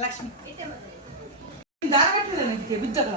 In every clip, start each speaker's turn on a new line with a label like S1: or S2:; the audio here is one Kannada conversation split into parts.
S1: లక్ష్మి. దారగట్లేదు బిద్దగా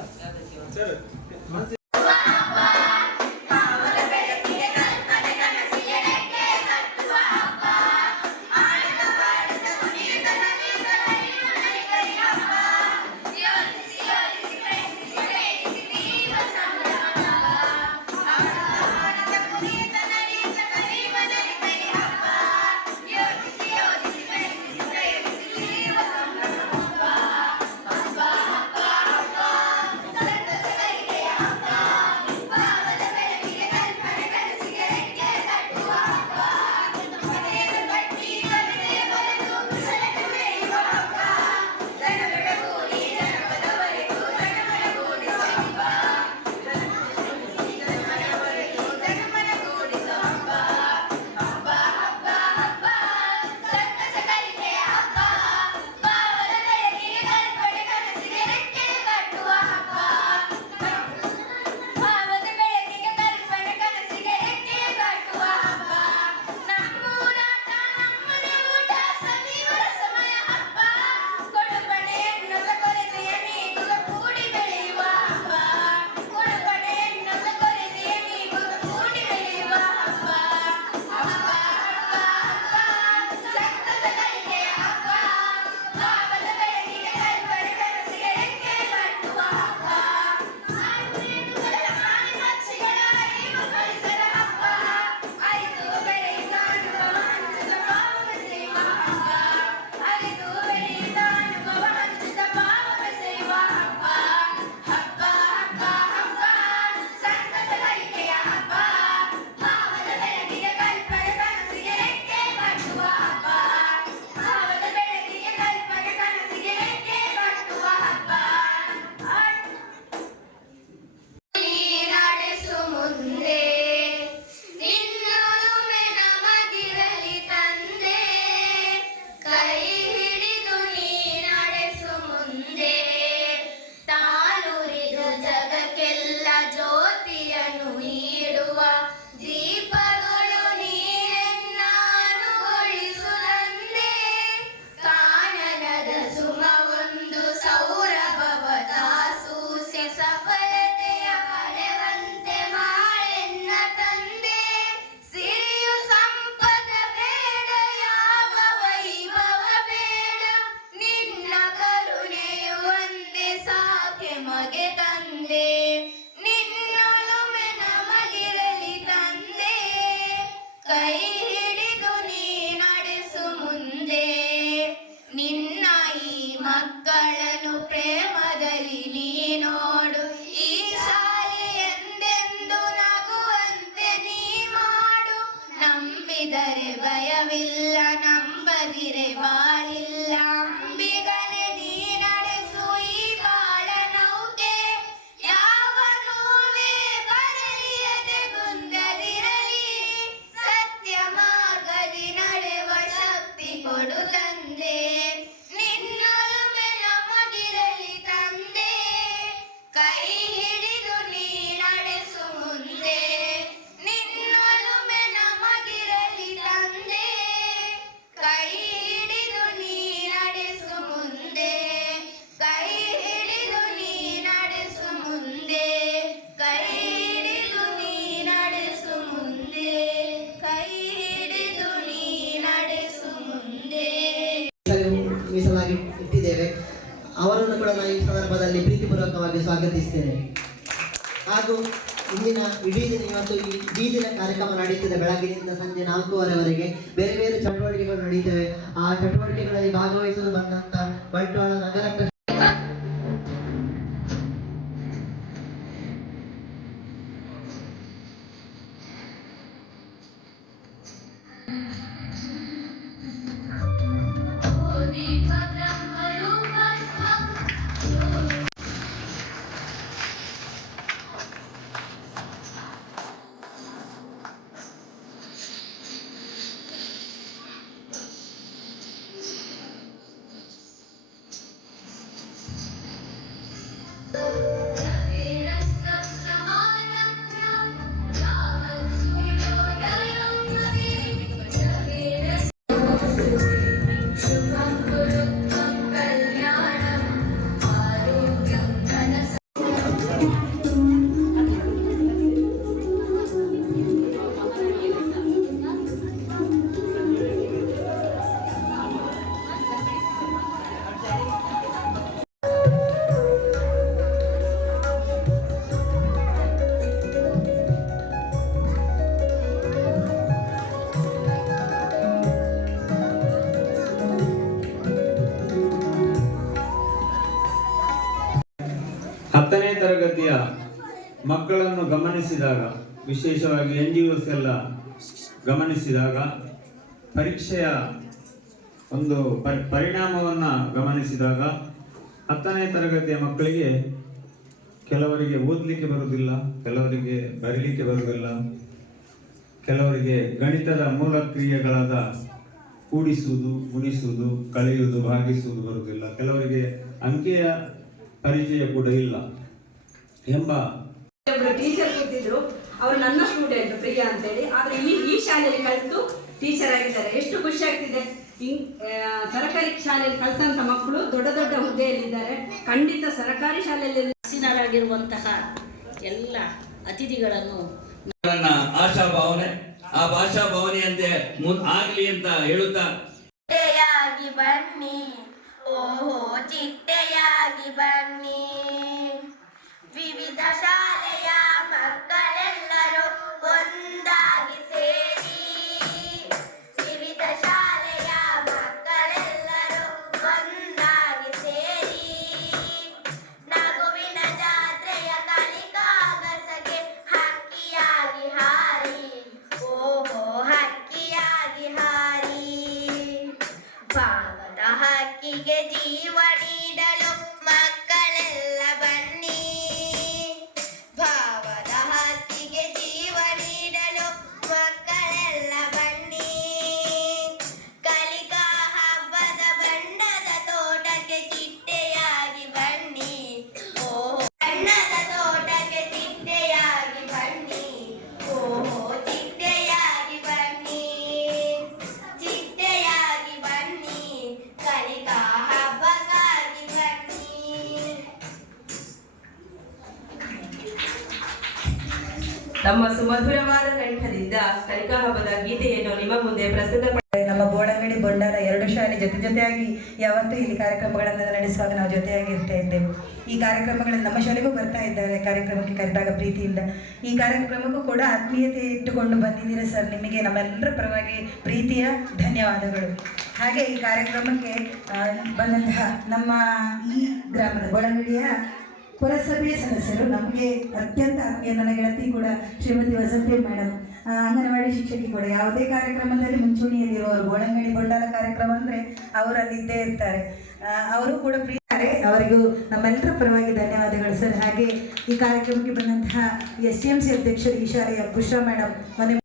S1: ಸ್ವಾಗತಿಸ್ತೇನೆ. ಹಾಗೂ ಇಂದಿನ ಇಡೀ ದಿನ ಇವತ್ತು ಇಡೀ ದಿನ ಕಾರ್ಯಕ್ರಮ ನಡೆಯುತ್ತದೆ ಬೆಳಗ್ಗಿನಿಂದ ಸಂಜೆ ನಾಲ್ಕೂವರೆವರೆಗೆ ಬೇರೆ ಬೇರೆ ಚಟುವಟಿಕೆಗಳು ನಡೀತವೆ. ಆ ಚಟುವಟಿಕೆಗಳಲ್ಲಿ ಭಾಗವಹಿಸಲು ಬಂದಂತ ಬಂಟ್ವಾಳ ನಗರ
S2: ಮಕ್ಕಳನ್ನು ಗಮನಿಸಿದಾಗ, ವಿಶೇಷವಾಗಿ ಎನ್ ಜಿ ಒಸ್ ಎಲ್ಲ ಗಮನಿಸಿದಾಗ, ಪರೀಕ್ಷೆಯ ಒಂದು ಪರಿ, ಪರಿಣಾಮವನ್ನು ಗಮನಿಸಿದಾಗ, ಹತ್ತನೇ ತರಗತಿಯ ಮಕ್ಕಳಿಗೆ ಕೆಲವರಿಗೆ ಓದಲಿಕ್ಕೆ ಬರುವುದಿಲ್ಲ, ಕೆಲವರಿಗೆ ಬರೀಲಿಕ್ಕೆ ಬರುವುದಿಲ್ಲ, ಕೆಲವರಿಗೆ ಗಣಿತದ ಮೂಲ ಕ್ರಿಯೆಗಳಾದ ಕೂಡಿಸುವುದು ಗುಣಿಸುವುದು ಕಳೆಯುವುದು, ಭಾಗಿಸುವುದು ಬರುವುದಿಲ್ಲ, ಕೆಲವರಿಗೆ ಅಂಕೆಯ ಪರಿಚಯ ಕೂಡ ಇಲ್ಲ ಎಂಬ
S3: ಒಬ್ರು ಟೀಚರ್ ಕೂತಿದ್ರು. ಅವರು ನನ್ನ ಸ್ಟೂಡೆಂಟ್ ಪ್ರಿಯಾ ಅಂತೇಳಿ. ಆದ್ರೆ ಇಲ್ಲಿ ಈ ಶಾಲೆಯಲ್ಲಿ ಕಲಿತು ಟೀಚರ್ ಆಗಿದ್ದಾರೆ. ಎಷ್ಟು ಖುಷಿ ಆಗ್ತಿದೆ. ಸರ್ಕಾರಿ ಶಾಲೆಯಲ್ಲಿ ಕಲ್ತಂತ ಮಕ್ಕಳು ದೊಡ್ಡ ದೊಡ್ಡ ಹುದ್ದೆಯಲ್ಲಿದ್ದಾರೆ. ಖಂಡಿತ ಸರ್ಕಾರಿ ಶಾಲೆಯಲ್ಲಿ
S4: ಹಸಿನರಾಗಿರುವಂತಹ ಎಲ್ಲ ಅತಿಥಿಗಳನ್ನು
S5: ನನ್ನ ಆಶಾ ಭಾವನೆ. ಆ ಭಾಷಾ ಭಾವನೆಯಂತೆ ಮುನ್ ಆಗ್ಲಿ ಅಂತ ಹೇಳುತ್ತಾ?
S6: ಚಿಟ್ಟೆಯಾಗಿ ಬನ್ನಿ ಓಹೋ ಚಿಟ್ಟೆಯಾಗಿ ಬನ್ನಿ. ವಿವಿಧ ಶಾಲೆಯ ಮಕ್ಕಳೆಲ್ಲರೂ ಒಂದಾಗಿ ಸೇರಿ. ವಿವಿಧ ಶಾಲೆಯ ಮಕ್ಕಳೆಲ್ಲರೂ ಒಂದಾಗಿ ಸೇರಿ. ನಗುವಿನ ಜಾತ್ರೆಯ ಕಲಿಕಾಗಸಗೆ ಹಕ್ಕಿಯಾಗಿ ಹಾರಿ. ಓಹೋ, ಹಕ್ಕಿಯಾಗಿ ಹಾರಿ. ಭಾವದ ಹಕ್ಕಿಗೆ ಜೀವ ನೀಡಲು ಮಕ್ಕಳೆಲ್ಲ
S7: ನಮ್ಮ ಸುಮಧುರವಾದ ಕಂಠದಿಂದ ಕಲಿಕಾ ಹಬ್ಬದ ಗೀತೆಯನ್ನು ನಿಮ್ಮ ಮುಂದೆ ಪ್ರಸ್ತುತ
S4: ನಮ್ಮ ಬೋಡಂಗಡಿ ಬೊಂಡಾರ ಎರಡು ಶಾಲೆ ಜೊತೆ ಜೊತೆಯಾಗಿ ಯಾವತ್ತೂ ಇಲ್ಲಿ ಕಾರ್ಯಕ್ರಮಗಳನ್ನು ನಡೆಸುವಾಗ ನಾವು ಜೊತೆಯಾಗಿ ಇರ್ತಾ ಇದ್ದೇವೆ. ಈ ಕಾರ್ಯಕ್ರಮಗಳು ನಮ್ಮ ಶಾಲೆಗೂ ಬರ್ತಾ ಇದ್ದಾರೆ, ಕಾರ್ಯಕ್ರಮಕ್ಕೆ ಕರೆದಾಗ ಪ್ರೀತಿಯಿಂದ. ಈ ಕಾರ್ಯಕ್ರಮಕ್ಕೂ ಕೂಡ ಆತ್ಮೀಯತೆ ಇಟ್ಟುಕೊಂಡು ಬಂದಿದ್ದೀರಾ ಸರ್? ನಿಮಗೆ ನಮ್ಮೆಲ್ಲರ ಪರವಾಗಿ ಪ್ರೀತಿಯ ಧನ್ಯವಾದಗಳು. ಹಾಗೆ ಈ ಕಾರ್ಯಕ್ರಮಕ್ಕೆ ಬಂದಂತಹ ನಮ್ಮ ಈ ಗ್ರಾಮದ ಬೋಳಂಗಡಿಯ ಪುರಸಭೆಯ ಸದಸ್ಯರು ನಮಗೆ ಅತ್ಯಂತ ಆತ್ಮೀಯ ನನ್ನ ಗೆಳತಿ ಕೂಡ ಶ್ರೀಮತಿ ವಸಂತಿ ಮೇಡಮ್ ಅಂಗನವಾಡಿ ಶಿಕ್ಷಕಿ ಕೂಡ ಯಾವುದೇ ಕಾರ್ಯಕ್ರಮದಲ್ಲಿ ಮುಂಚೂಣಿಯಲ್ಲಿರುವವರು ಗೋಳಂಗಡಿ ಬೊಂಡಾಲ ಕಾರ್ಯಕ್ರಮ ಅಂದರೆ ಅವರು ಅಲ್ಲಿದ್ದೇ ಇರ್ತಾರೆ ಅವರು ಕೂಡ ಪ್ರಿಯರೇ ಅವರಿಗೂ ನಮ್ಮೆಲ್ಲರ ಪರವಾಗಿ ಧನ್ಯವಾದಗಳು ಸರ್. ಹಾಗೆ ಈ ಕಾರ್ಯಕ್ರಮಕ್ಕೆ ಬಂದಂತಹ ಎಸ್ ಟಿ ಎಂ ಸಿ ಅಧ್ಯಕ್ಷರು ಶಾಲೆಯ ಪುಷ್ಪ ಮೇಡಮ್ ಮೊನ್ನೆ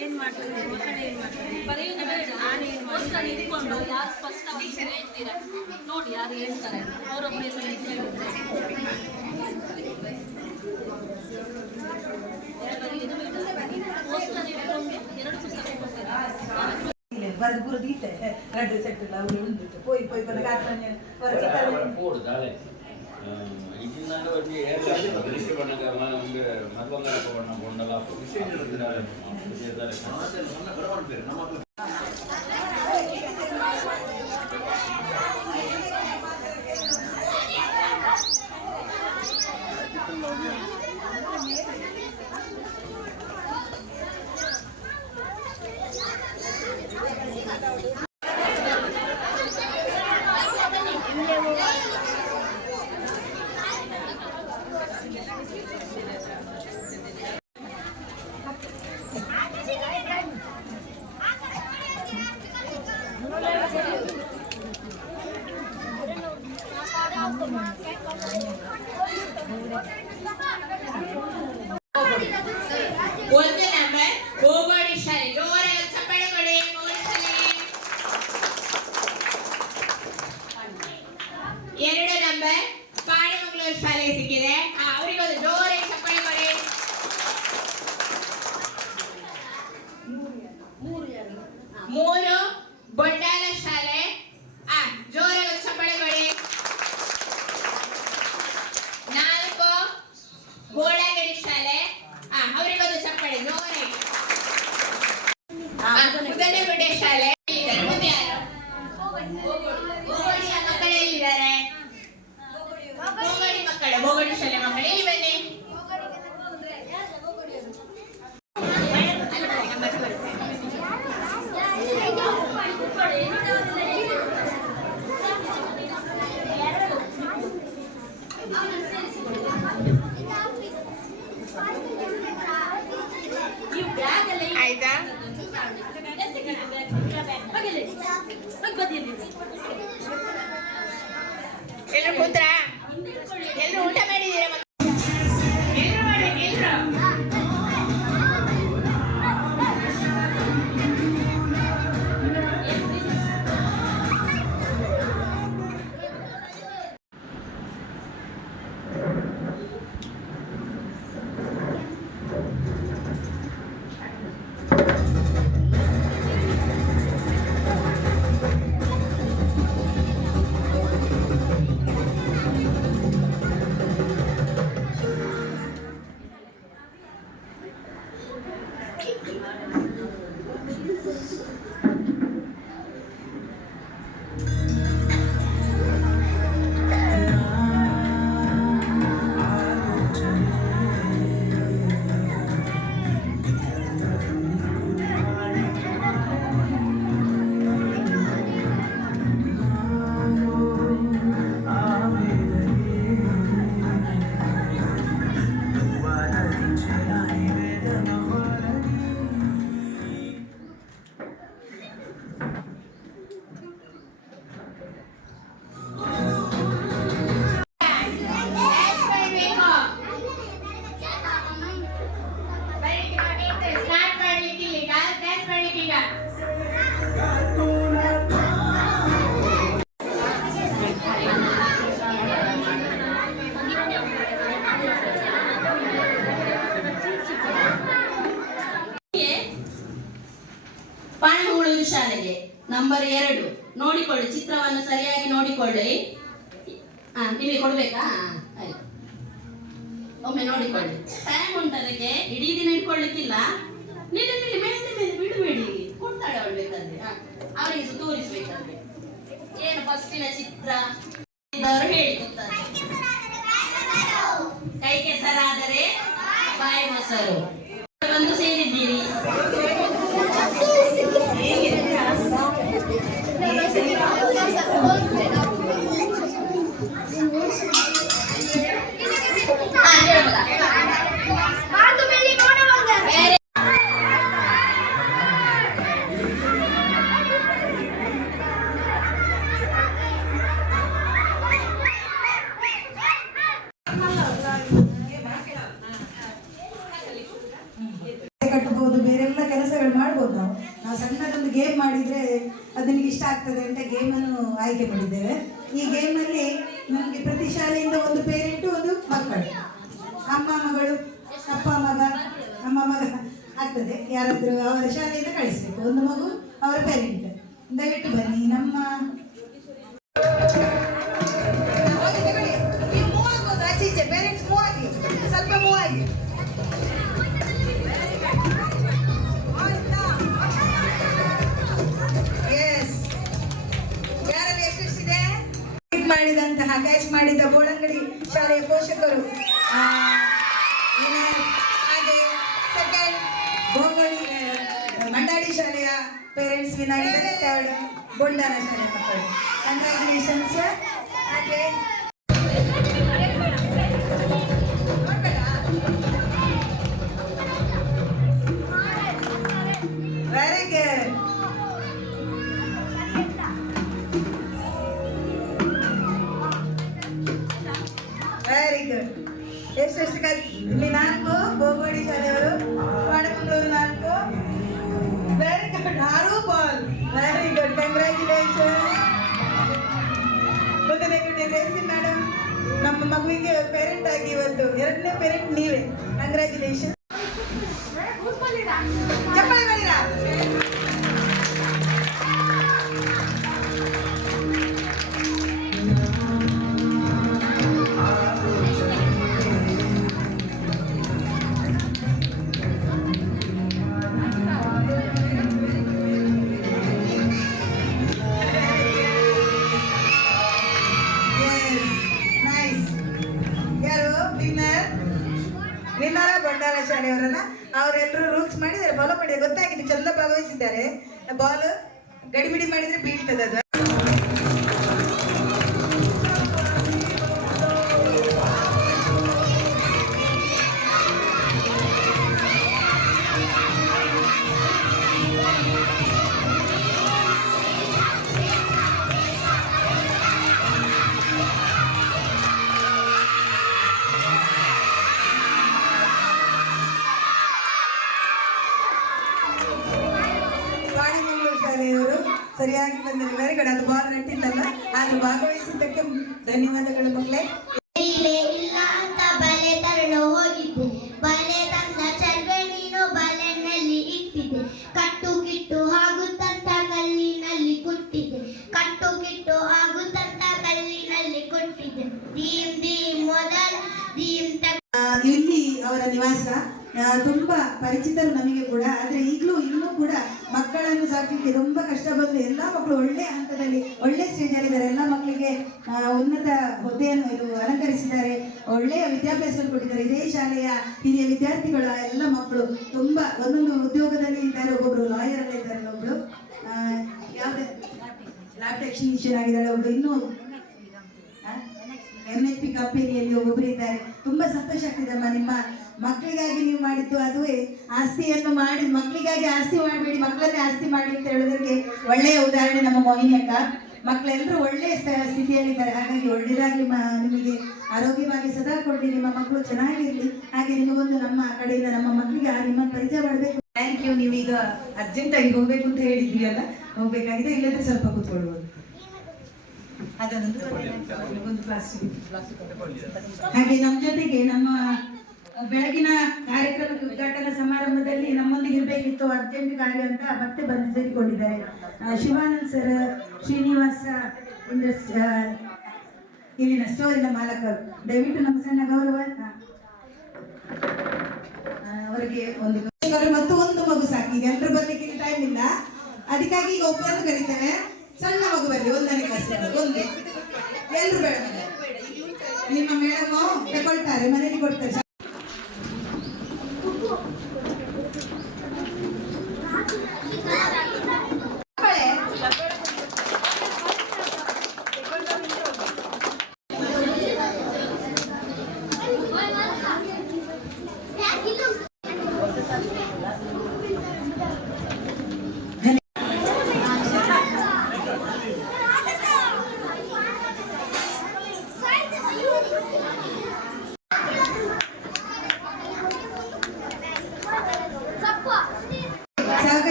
S8: ಏನ್ ಮಾಡ್ತಾರೆ ಮಕ್ಕಳು ಏನ್ ಮಾಡ್ತಾರೆ ಬರೆಯುವುದು ಬೇಡ ನಾನು ಏನ್ ಮಾಡ್ತಾರೆ ಇಟ್ಕೊಂಡು ಯಾರು ಸ್ಪಷ್ಟವಾಗಿ ಹೇಳ್ತೀರಾ ನೋಡಿ ಯಾರು ಹೇಳ್ತಾರೆ ಅವರೊಬ್ಬರು ಹೆಸರು
S4: ಬರೆದು ಬುರುದೀತೆ ಎರಡು ಸೆಟ್ ಅವರು ಉಂಟು ಪೋಯ್ ಪೋಯ್ ಪದ ಗಾತ್ರನೆ ಹೊರಗೆ
S9: போடு தாலே இது நல்ல ஒரு ஏரியா திருஷ்டி பண்ணங்க வந்து மத்வங்கர பண்ண பொண்டலாம்
S10: ಆಯ್ತಾ
S4: ಒಮ್ಮೆ ನೋಡಿಕೊಳ್ಳಿ. ಟೈಮ್ ಉಂಟು ಅದಕ್ಕೆ ಇಡೀ ದಿನ ಇಟ್ಕೊಳ್ಳಿಕ್ಕಿಲ್ಲ. ನಿಲ್ಲಿ ನಿಲ್ಲಿ ಮೇಲೆ ಮೇಲೆ ಬಿಡಬೇಡಿ ಕೊಡ್ತಾಳೆ ಅವಳು ಬೇಕಾದ್ರೆ. ಹಾ, ಅವರಿಗೆ ತೋರಿಸ್ಬೇಕಾದ್ರೆ. ಏನು ಫಸ್ಟಿನ ಚಿತ್ರ? ಅವರು ಹೇಳಿ ಕೈ ಕೆಸರಾದರೆ ಬಾಯಿ ಮೊಸರು.
S7: ಆಗ್ತದೆ ಯಾರಾದರೂ ಅವರ ಶಾಲೆಯಿಂದ ಕಳಿಸಬೇಕು. ಒಂದು ಮಗು ಅವರ ಪೇರೆಂಟ್ ದಯವಿಟ್ಟು ಬನ್ನಿ. ನಮ್ಮ ಪೇರೆಂಟ್ಸ್ ಆಗಿ ಸ್ವಲ್ಪ ಆಗಿ ಮಾಡಿದಂತಹ ಕ್ಯಾಚ್ ಮಾಡಿದ ಬೋಳಂಗಡಿ ಶಾಲೆಯ ಪೋಷಕರು ಆ, ವಿನಯ್, ಹಾಗೆ ಸೆಕೆಂಡ್ ಬೋಂಗಳಿ ಆ, ಮಂಡಾಡಿ ಶಾಲೆಯ ಪೇರೆಂಟ್ಸ್ ವಿನ್ ಆಗಿದ್ದಾರೆ ಥರ್ಡ್ ಬೊಂಡಾನ ಶಾಲೆಯ ಮಕ್ಕಳು ಕಂಗ್ರ್ಯಾಚುಲೇಷನ್ಸ್ ಹಾಗೆ ಮುಗಿದ ಗ್ರೇಸಿ ಮೇಡಮ್ ನಮ್ಮ ಮಗುವಿಗೆ ಪೇರೆಂಟ್ ಆಗಿ ಇವತ್ತು ಎರಡನೇ ಪೇರೆಂಟ್ ನೀವೇ. ಕಂಗ್ರ್ಯಾಚುಲೇಷನ್ ಬಂಡಾರ ಶಾಲೆಯವರನ್ನ ಅವರೆಲ್ಲರೂ ರೂಲ್ಸ್ ಮಾಡಿದ್ದಾರೆ. ಫಾಲೋ ಮಾಡಿದ್ದಾರೆ. ಗೊತ್ತಾಗಿದೆ, ಚಂದ ಭಾಗವಹಿಸಿದ್ದಾರೆ. ಬಾಲ್ ಗಡಿಬಿಡಿ ಮಾಡಿದ್ರೆ ಬೀಳ್ತದೆ ಅದು. ಧನ್ಯವಾದಗಳು ಮಕ್ಕಳೇ.
S6: ಇಲ್ಲೇ ಅಂತ ಬಲೆ ತರಲು ಹೋಗಿದ್ದೆ. ಬಲೆ ತಂದ ಚಲ್ವೆ ನೀನು ಬಲೆನಲ್ಲಿ ಇಟ್ಟಿದ್ದೆ ಕಟ್ಟು ಕಿಟ್ಟು ಆಗುತ್ತಂತ ಕಲ್ಲಿನಲ್ಲಿ ಕೊಟ್ಟಿದೆ. ಕಟ್ಟು ಕಿಟ್ಟು ಆಗುತ್ತಂತ ಕಲ್ಲಿನಲ್ಲಿ ಕೊಟ್ಟಿದೆ. ದೀಮ್ ದೀಮ್ ಮೊದಲ ದೀಮ್
S7: ಇಲ್ಲಿ ಅವರ ನಿವಾಸ. ತುಂಬಾ ಪರಿಚಿತರು ನಮಗೆ ಕೂಡ ಆದ್ರೆ ಈಗಲೂ ಇನ್ನೂ ಕೂಡ ಸಾಕಲಿಕ್ಕೆ ತುಂಬಾ ಕಷ್ಟ ಬಂದು ಎಲ್ಲಾ ಮಕ್ಕಳು ಒಳ್ಳೆ ಹಂತದಲ್ಲಿ, ಒಳ್ಳೆ ಸ್ಟೇಜ್ ಇದ್ದಾರೆ. ಎಲ್ಲ ಮಕ್ಕಳಿಗೆ ಉನ್ನತ ಹುದ್ದೆಯನ್ನು ಇದು ಅಲಂಕರಿಸಿದ್ದಾರೆ. ಒಳ್ಳೆಯ ವಿದ್ಯಾಭ್ಯಾಸವನ್ನು ಕೊಟ್ಟಿದ್ದಾರೆ. ಇದೇ ಶಾಲೆಯ ಹಿರಿಯ ವಿದ್ಯಾರ್ಥಿಗಳ ಎಲ್ಲ ಮಕ್ಕಳು ತುಂಬಾ ಒಂದೊಂದು ಉದ್ಯೋಗದಲ್ಲಿ ಇದ್ದಾರೆ. ಒಬ್ಬೊಬ್ರು ಲಾಯರ್ ಎಲ್ಲ ಇದ್ದಾರೆ. ಒಬ್ಳು ಯಾವುದೇ ಲ್ಯಾಬ್ ಟೆಕ್ನಿಷಿಯನ್ ಆಗಿದ್ದಾರೆ ಒಬ್ಬರು ಇನ್ನೂ ಎನ್ ಎಚ್ ಪಿ ಕಂಪನಿಯಲ್ಲಿ ಒಬ್ಬೊಬ್ರು ಇದ್ದಾರೆ. ತುಂಬಾ ಸಂತೋಷ ಆಗ್ತಿದೆಮ್ಮ ನಿಮ್ಮ ಮಕ್ಕಳಿಗಾಗಿ ನೀವು ಮಾಡಿದ್ದು ಅದುವೇ. ಆಸ್ತಿಯನ್ನು ಮಾಡಿ, ಮಕ್ಕಳಿಗಾಗಿ ಆಸ್ತಿ ಮಾಡಬೇಡಿ, ಮಕ್ಕಳನ್ನೇ ಆಸ್ತಿ ಮಾಡಿ ಅಂತ ಹೇಳೋದಕ್ಕೆ ಒಳ್ಳೆಯ ಉದಾಹರಣೆ ನಮ್ಮ ಮೋಹಿನಿ ಅಕ್ಕ. ಮಕ್ಕಳೆಲ್ಲರೂ ಒಳ್ಳೆಯ ಸ್ಥ- ಸ್ಥಿತಿಯಲ್ಲಿದ್ದಾರೆ. ಹಾಗಾಗಿ ಒಳ್ಳೆಯದಾಗಿ ನಿಮಗೆ ಆರೋಗ್ಯವಾಗಿ ಸದಾ ಕೊಡಲಿ ನಿಮ್ಮ ಮಕ್ಕಳು ಚೆನ್ನಾಗಿರಲಿ. ಹಾಗೆ ನಿಮಗೊಂದು ನಮ್ಮ ಕಡೆಯಿಂದ ನಮ್ಮ ಮಕ್ಕಳಿಗೆ ಆ ನಿಮ್ಮ ಪರಿಚಯ ಮಾಡಬೇಕು. ಥ್ಯಾಂಕ್ ಯು ನೀವೀಗ ಅರ್ಜೆಂಟಾಗಿ ಹೋಗ್ಬೇಕು ಅಂತ ಹೇಳಿದ್ವಿ ಅಲ್ಲ? ಹೋಗ್ಬೇಕಾಗಿದೆ. ಇಲ್ಲದ್ರೆ ಸ್ವಲ್ಪ ಕೂತ್ಕೊಳ್ಬೋದು ಹಾಗೆ ನಮ್ಮ ಜೊತೆಗೆ ನಮ್ಮ ಬೆಳಗಿನ ಕಾರ್ಯಕ್ರಮದ ಉದ್ಘಾಟನಾ ಸಮಾರಂಭದಲ್ಲಿ ನಮ್ಮೊಂದಿಗೆ ಇರಬೇಕಿತ್ತು ಅರ್ಜೆಂಟ್ ಕಾರ್ಯ ಅಂತ ಮತ್ತೆ ಬಂದು ಸೇರಿಕೊಂಡಿದ್ದಾರೆ. ಶಿವಾನಂದ್ ಸರ್ ಶ್ರೀನಿವಾಸ ಇಲ್ಲಿನ ಸ್ಟೋರಿನ ಮಾಲಕರು. ದಯವಿಟ್ಟು ನಮ್ಮ ಸಣ್ಣ ಗೌರವ ಅವರಿಗೆ ಒಂದು ಮತ್ತು ಒಂದು ಮಗು ಸಾಕಿ. ಈಗ ಎಲ್ಲರೂ ಬರ್ಲಿಕ್ಕೆ ಟೈಮ್ ಇಲ್ಲ. ಅದಕ್ಕಾಗಿ ಈಗ ಒಬ್ಬರನ್ನು ಕರೀತೇನೆ ಸಣ್ಣ ಮಗು ಬರಲಿ ಒಂದನೇ ಕ್ಲಾಸ್ ಒಂದೇ. ಎಲ್ರು ಬೇಡ ನಿಮ್ಮ ಮೇಡಮ್ ತಗೊಳ್ತಾರೆ ಮನೇಲಿ ಕೊಡ್ತಾರೆ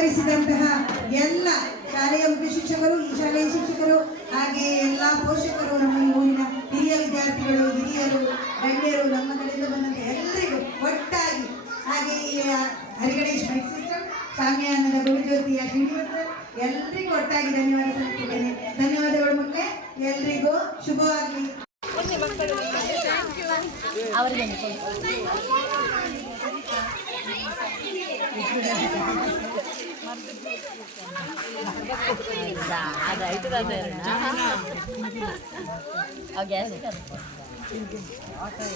S7: ಸಹಕರಿಸಿದಂತಹ ಎಲ್ಲ ಶಾಲೆಯ ಮುಖ್ಯ ಶಿಕ್ಷಕರು ಈ ಶಾಲೆಯ ಶಿಕ್ಷಕರು ಹಾಗೆ ಎಲ್ಲ ಪೋಷಕರು ನಮ್ಮ ಈ ಊರಿನ ಹಿರಿಯ ವಿದ್ಯಾರ್ಥಿಗಳು ಹಿರಿಯರು ಗಣ್ಯರು ನಮ್ಮ ಕಡೆಯಿಂದ ಬಂದಂತ ಎಲ್ಲರಿಗೂ ಒಟ್ಟಾಗಿ ಹಾಗೆ ಈ ಹರಿಗಣೇಶ್ ಮೈಕ್ ಸಿಸ್ಟಮ್ ಸಾಮ್ಯಾನದ ಗುರುಜ್ಯೋತಿಯ ಶ್ರೀನಿವಾಸ ಎಲ್ರಿಗೂ ಒಟ್ಟಾಗಿ ಧನ್ಯವಾದ ಸಲ್ಲಿಸಿದ್ದೇನೆ ಧನ್ಯವಾದಗಳು ಮಕ್ಕಳೇ. ಎಲ್ರಿಗೂ ಶುಭವಾಗಲಿ.
S4: Okay.